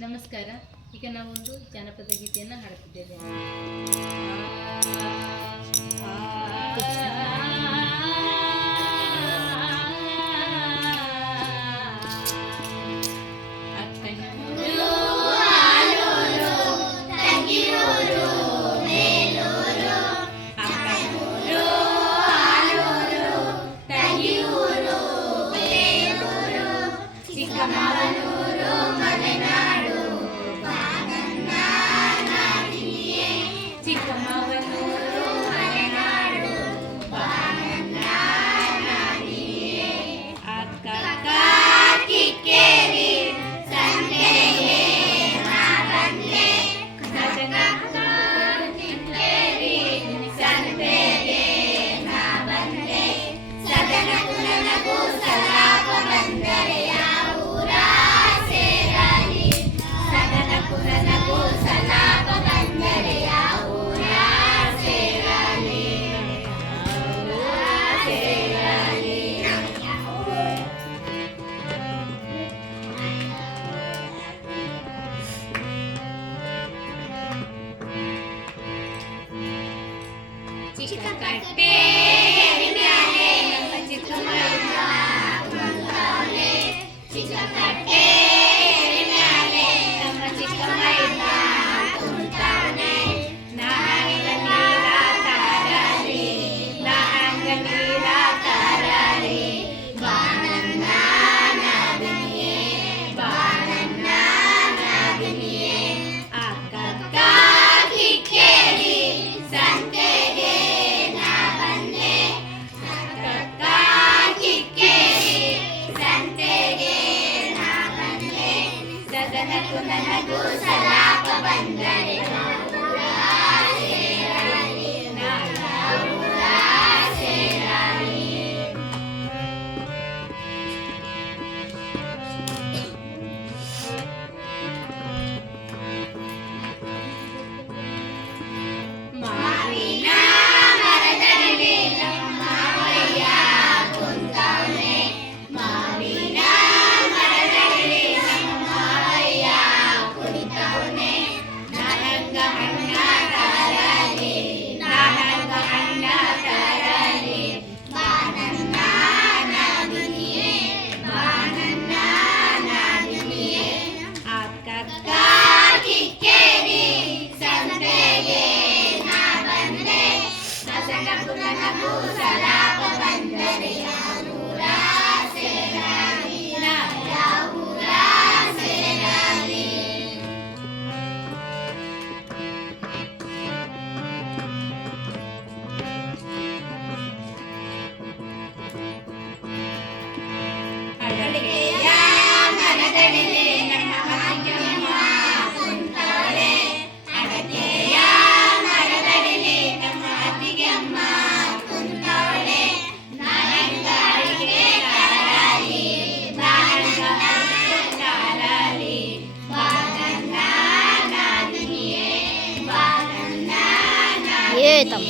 ನಮಸ್ಕಾರ. ಈಗ ನಾವೊಂದು ಜಾನಪದ ಗೀತೆಯನ್ನು ಹಾಡುತ್ತಿದ್ದೇವೆ. Chica Carpeta. Santa Cruz al aire. পেয়ে যেতাম